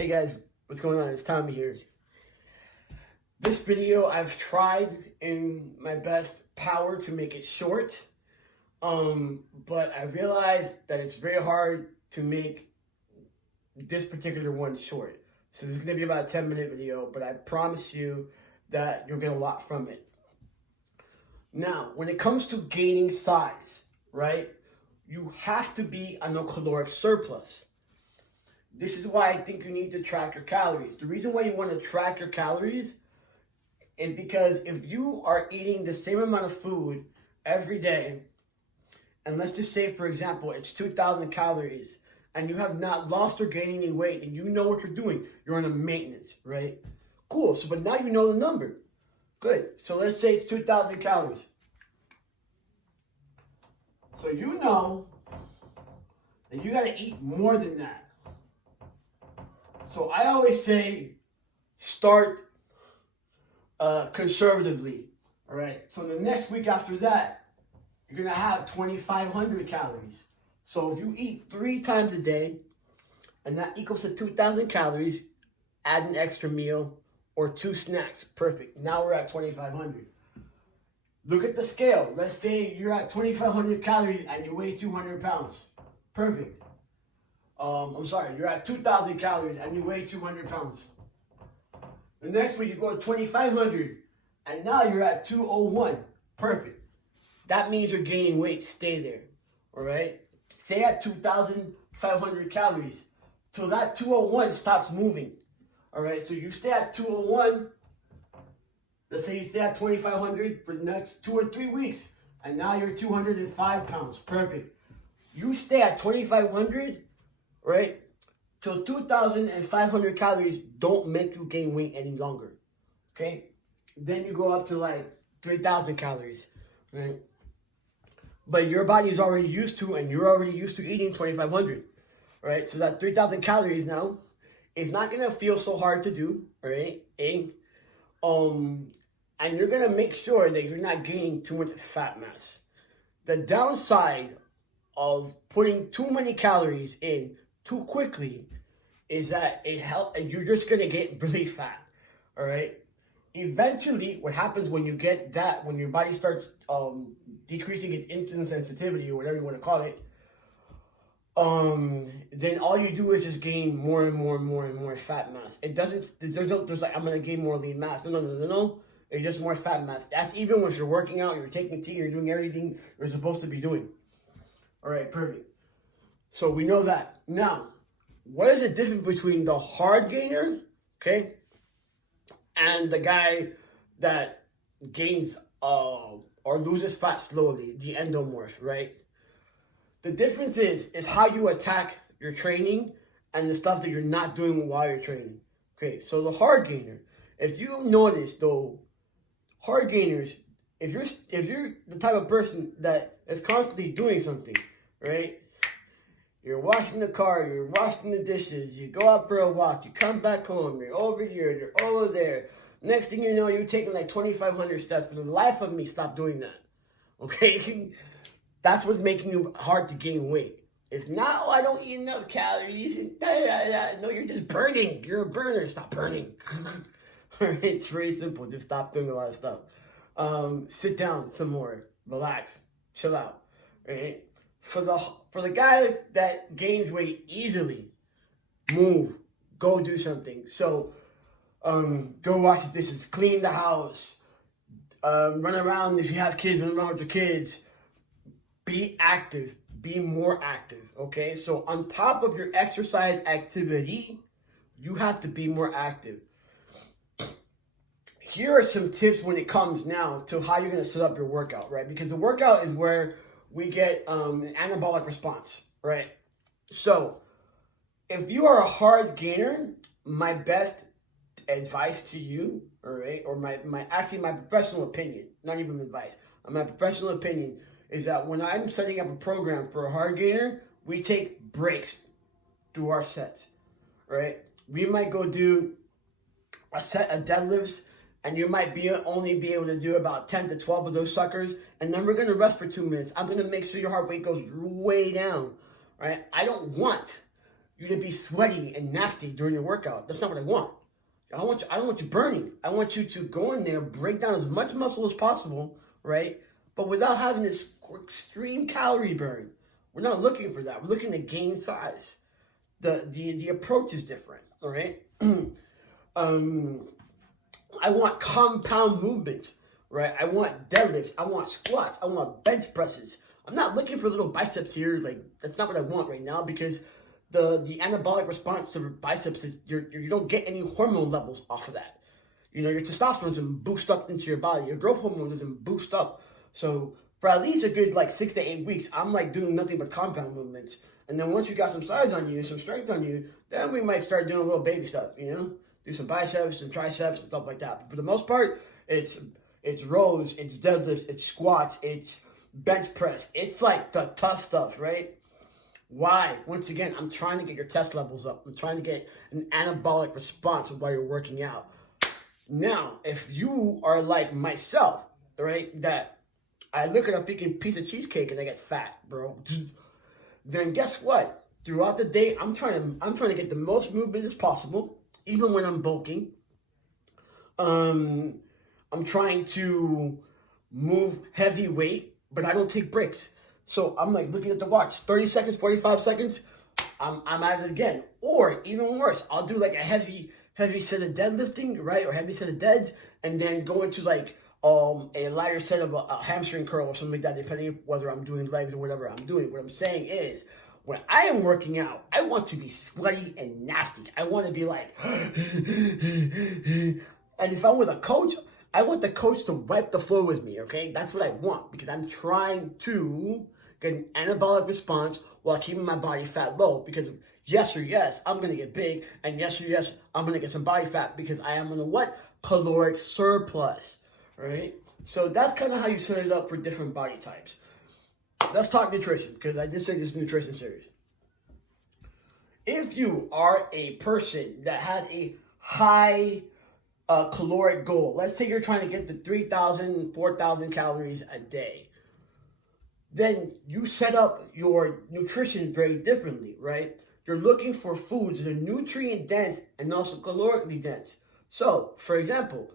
Hey guys, what's going on? It's Tommy here. This video, I've tried in my best power to make it short, but I realized that it's very hard to make this particular one short. So this is going to be about a 10-minute video, but I promise you that you'll get a lot from it. Now, when it comes to gaining size, right, you have to be on a caloric surplus. This is why I think you need to track your calories. The reason why you want to track your calories is because if you are eating the same amount of food every day, and let's just say, for example, it's 2,000 calories, and you have not lost or gained any weight, and you know what you're doing, you're on a maintenance, right? Cool, so but now you know the number. Good, so let's say it's 2,000 calories. So you know that you gotta eat more than that. So I always say, start conservatively, all right? So the next week after that, you're gonna have 2,500 calories. So if you eat 3 times a day, and that equals to 2,000 calories, add an extra meal or 2 snacks, perfect. Now we're at 2,500. Look at the scale. Let's say you're at 2,500 calories and you weigh 200 pounds, perfect. I'm sorry, you're at 2,000 calories and you weigh 200 pounds. The next week you go to 2,500 and now you're at 201. Perfect. That means you're gaining weight. Stay there. All right? Stay at 2,500 calories till that 201 stops moving. All right? So you stay at 201. Let's say you stay at 2,500 for the next 2 or 3 weeks and now you're 205 pounds. Perfect. You stay at 2,500, right? Till 2,500 calories don't make you gain weight any longer, okay? Then you go up to like 3,000 calories, right? But your body is already used to, and you're already used to eating 2,500, right? So that 3,000 calories now is not gonna feel so hard to do, right? And you're gonna make sure that you're not gaining too much fat mass. The downside of putting too many calories in too quickly is that you're just gonna get really fat. All right. Eventually, what happens when you get that, when your body starts decreasing its insulin sensitivity or whatever you want to call it, then all you do is just gain more and more and more and more fat mass. It doesn't. There's like I'm gonna gain more lean mass. No. It's just more fat mass. That's even when you're working out, you're taking tea, you're doing everything you're supposed to be doing. All right, perfect. So we know that. Now, what is the difference between the hard gainer, okay, and the guy that gains or loses fat slowly, the endomorph, right? The difference is how you attack your training and the stuff that you're not doing while you're training. Okay, so the hard gainer, if you notice though, hard gainers, if you're the type of person that is constantly doing something, right? You're washing the car, you're washing the dishes, you go out for a walk, you come back home, you're over here, you're over there. Next thing you know, you're taking like 2,500 steps. For the life of me, stop doing that. Okay? That's what's making you hard to gain weight. It's not, oh, I don't eat enough calories. No, you're just burning. You're a burner. Stop burning. It's very simple. Just stop doing a lot of stuff. Sit down some more. Relax. Chill out. Right? For the guy that gains weight easily, move, go do something. So, go wash the dishes, clean the house, run around if you have kids, run around with the kids. Be active, be more active, okay? So on top of your exercise activity, you have to be more active. Here are some tips when it comes now to how you're gonna set up your workout, right? Because the workout is where we get an anabolic response, right? So if you are a hard gainer, my best advice to you, all right, or my professional opinion, not even advice, my professional opinion is that when I'm setting up a program for a hard gainer, we take breaks through our sets, right? We might go do a set of deadlifts, and you might only be able to do about 10 to 12 of those suckers, and then we're going to rest for 2 minutes. I'm going to make sure your heart rate goes way down, right? I don't want you to be sweaty and nasty during your workout. That's not what I want. I don't want you burning. I want you to go in there, break down as much muscle as possible, right? But without having this extreme calorie burn. We're not looking for that. We're looking to gain size. The approach is different, all right? I want compound movements, right? I want deadlifts. I want squats. I want bench presses. I'm not looking for little biceps here. Like, that's not what I want right now, because the anabolic response to biceps is you don't get any hormone levels off of that. You know, your testosterone doesn't boost up into your body. Your growth hormone doesn't boost up. So for at least a good like 6 to 8 weeks, I'm like doing nothing but compound movements. And then once you got some size on you, some strength on you, then we might start doing a little baby stuff, you know? Do some biceps, some triceps, and stuff like that. But for the most part, it's rows, it's deadlifts, it's squats, it's bench press. It's like the tough stuff, right? Why? Once again, I'm trying to get your test levels up. I'm trying to get an anabolic response while you're working out. Now, if you are like myself, right, that I look at a freaking piece of cheesecake and I get fat, bro, then guess what? Throughout the day, I'm trying to get the most movement as possible, even when I'm bulking. I'm trying to move heavy weight, but I don't take breaks. So I'm like looking at the watch, 30 seconds, 45 seconds, I'm at it again. Or even worse, I'll do like a heavy set of deadlifting, right? Or heavy set of deads, and then go into like a lighter set of a hamstring curl or something like that, depending whether I'm doing legs or whatever I'm doing. What I'm saying is, when I am working out, I want to be sweaty and nasty. I want to be like, and if I'm with a coach, I want the coach to wipe the floor with me, okay? That's what I want, because I'm trying to get an anabolic response while keeping my body fat low, because yes or yes, I'm going to get big, and yes or yes, I'm going to get some body fat, because I am in a what? Caloric surplus, right? So that's kind of how you set it up for different body types. Let's talk nutrition, because I did say this is a nutrition series. If you are a person that has a high caloric goal, let's say you're trying to get to 3,000, 4,000 calories a day, then you set up your nutrition very differently, right? You're looking for foods that are nutrient dense and also calorically dense. So, for example,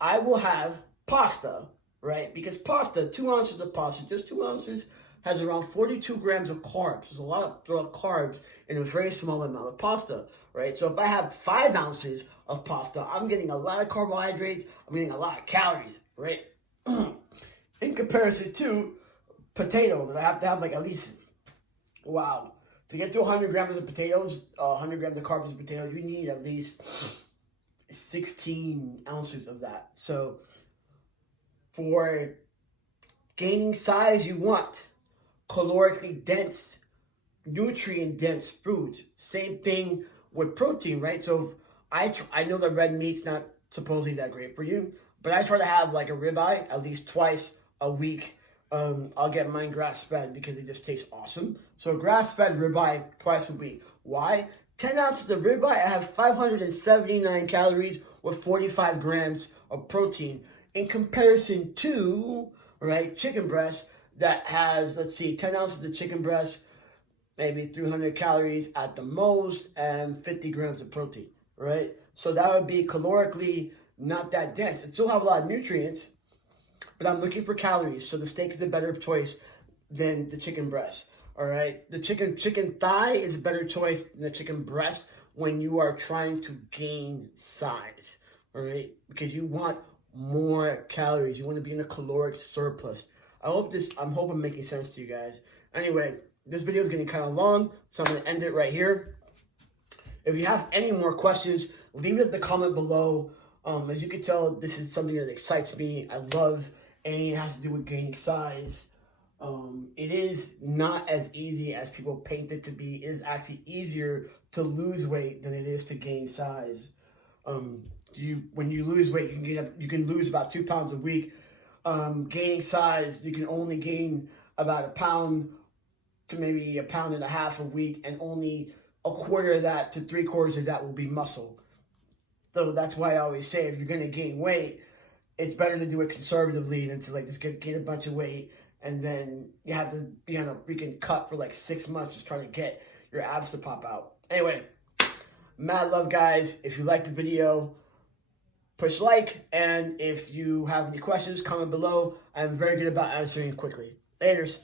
I will have pasta, right? Because pasta, 2 ounces of pasta, just 2 ounces, has around 42 grams of carbs. There's a lot of carbs in a very small amount of pasta, right? So if I have 5 ounces of pasta, I'm getting a lot of carbohydrates, I'm getting a lot of calories, right? In comparison to potatoes, that I have to have like at least, wow, to get to 100 grams of potatoes, 100 grams of carbs of potatoes, you need at least 16 ounces of that. So for gaining size, you want calorically dense, nutrient dense foods. Same thing with protein, right? So I know that red meat's not supposedly that great for you, but I try to have like a ribeye at least twice a week. I'll get mine grass-fed because it just tastes awesome. So grass-fed ribeye twice a week. Why? 10 ounces of ribeye, I have 579 calories with 45 grams of protein, in comparison to, right, chicken breast that has, let's see, 10 ounces of chicken breast, maybe 300 calories at the most, and 50 grams of protein, right? So that would be calorically not that dense. It still have a lot of nutrients, but I'm looking for calories, so the steak is a better choice than the chicken breast, all right? The chicken thigh is a better choice than the chicken breast when you are trying to gain size, all right? Because you want more calories. You want to be in a caloric surplus. I'm hoping I'm making sense to you guys. Anyway, this video is getting kind of long, so I'm going to end it right here. If you have any more questions, leave it in the comment below. As you can tell, this is something that excites me. I love anything that has to do with gaining size. It is not as easy as people paint it to be. It is actually easier to lose weight than it is to gain size. When you lose weight, you can lose about 2 pounds a week. Gaining size, you can only gain about 1 pound to maybe 1.5 pounds a week, and only a quarter of that to 3/4 of that will be muscle. So that's why I always say, if you're going to gain weight, it's better to do it conservatively than to like just gain a bunch of weight and then you have to be on a freaking cut for like 6 months just trying to get your abs to pop out. Anyway, mad love, guys. If you liked the video, push like, and if you have any questions, comment below. I'm very good about answering quickly. Laters.